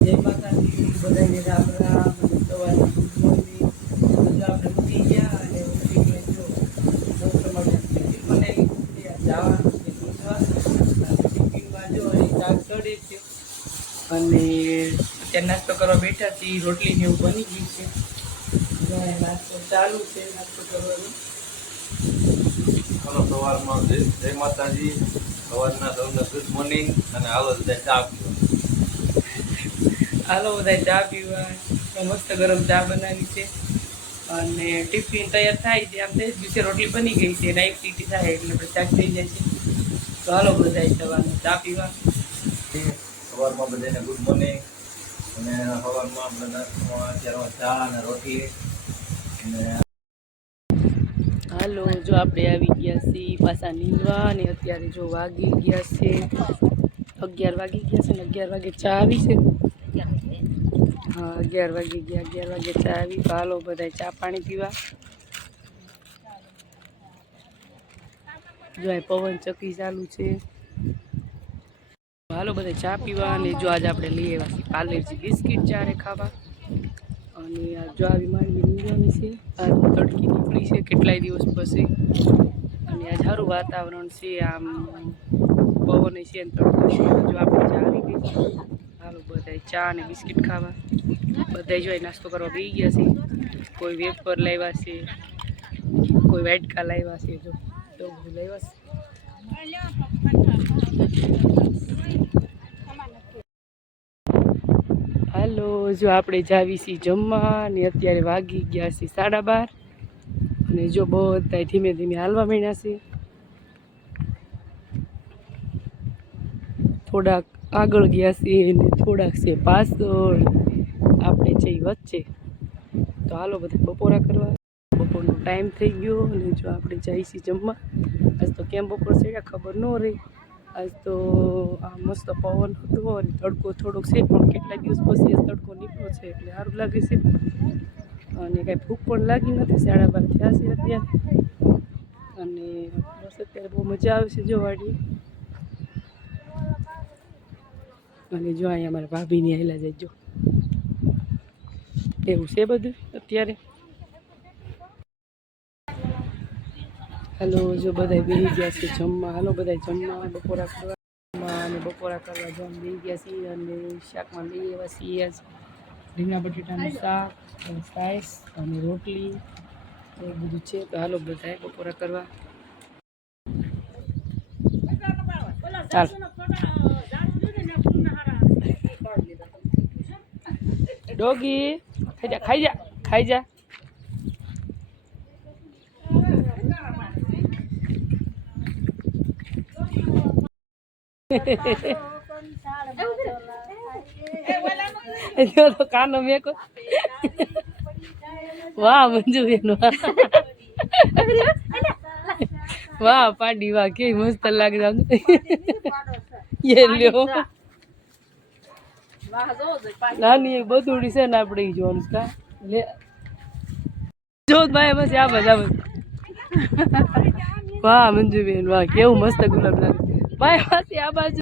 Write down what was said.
જય માતાજી બધાને રામ રામ અને સવારના ગુડ મોર્નિંગ. જો આપણે ઉઠી ગયા અને ઉઠીને જો મસ્ત મજા ટિફિન બનાવી જવાનું છે ટિફિનમાં જો અહીં શાક ચડે છે અને અત્યારે નાસ્તો કરવા બેઠા છીએ. રોટલી ને એવું બની ગઈ છે. નાસ્તો ચાલુ છે નાસ્તો કરવાનું. હલો સવારમાં જય માતાજી. સવારના સૌને ગુડ મોર્નિંગ અને હાલો બધા ચા પીવા. હાલો બધા ચા પીવા. મસ્ત ગરમ ચા બનાવી છે અને ટિફિન તૈયાર થાય છે. આમ તે જ દિવસે રોટલી બની ગઈ છે. નાઈટ સીટી થાય એટલે આપણે શાક થઈ જાય છે. તો હાલો બધા સવારમાં ચા પીવા. સવારમાં બધાને ગુડ મોર્નિંગ અને સવારમાં આપણે નાસ્તામાં અત્યારે ચા અને રોટલી અને હાલો જો આપણે આવી ગયા છીએ પાછા નીંદવા અને અત્યારે જો વાગી ગયા છે 11 વાગી ગયા છે ને 11 વાગે ચા આવી છે. હા 11 વાગી ગયા. 11 વાગે ચા આવી. તો હાલો બધા ચા પાણી પીવા. જો આ પવન ચક્કી ચાલુ છે. હાલો બધા ચા પીવા. અને જો આજે આપણે લઈ આવ્યા છીએ પાર્લેજી બિસ્કિટ ચારે ખાવા. અને જો આવી માંડવી નીંદવાની છે. આ તડકી નીકળી છે કેટલાય દિવસ પછી અને આ સારું વાતાવરણ છે. આમ પવન છે ને તડકો છે. જો આપણે ચા આવી ગઈ છે. હાલો બધા ચા અને બિસ્કિટ ખાવા. બધા જો નાસ્તો કરવા બેસી ગયા છે. કોઈ વેફર લાવ્યા છે, કોઈ વાટકા લાવ્યા છે. જો બધું લાવ્યા છે. હાલો જો આપણે જાવી છીએ જમવા અને અત્યારે વાગી ગયા છે 12:30 અને જો બધા ધીમે ધીમે હાલવા માંડ્યા છે. થોડાક આગળ ગયા છે અને થોડાક છે પાછળ. આપણે છે વચ્ચે. તો હાલો બધા બપોરા કરવા. બપોરનો ટાઈમ થઈ ગયો અને જો આપણે જઈએ છીએ જમવા. આજ તો કેમ બપોર છે ખબર ન રહી. આજ તો આ મસ્ત પવન હતો અને તડકો થોડોક છે પણ કેટલા દિવસ પછી તડકો નીકળ્યો છે એટલે સારું લાગે છે અને કાંઈ ભૂખ પણ લાગી નથી. 12:30 થયા છે અત્યારે અને બસ અત્યારે બહુ મજા આવે છે જો વાડી. અને જો અહીંયા અમારા ભાભીની આવેલા જાય જો એવું છે બધું અત્યારે. હાલો જો બધા બેસી ગયા છે જમવા. હાલો બધા જમવા બપોરા કરવા અને બપોરા કરવા જમ બેસી ગયા છીએ અને શાકમાં લઈ આવ્યા છીએ રીંગણા બટેટાનું શાક, સાઈસ અને રોટલી એવું બધું છે. તો હાલો બધા બપોરા કરવા. ચાલ ડોગી ખાઈ જા ખાઈ જા. તો કાનો મેકો. વાહ મંજુબેન વાહ પાડી વાહ કે મસ્ત લાગે. નાની એક બધુડી છે ને આપણે જોવાનું કા લે જો ભાઈ બસ આ બધા વાહ મંજુબેન વાહ કેવું મસ્ત ગુલાબ લાગે ભાઈ. આ બાજુ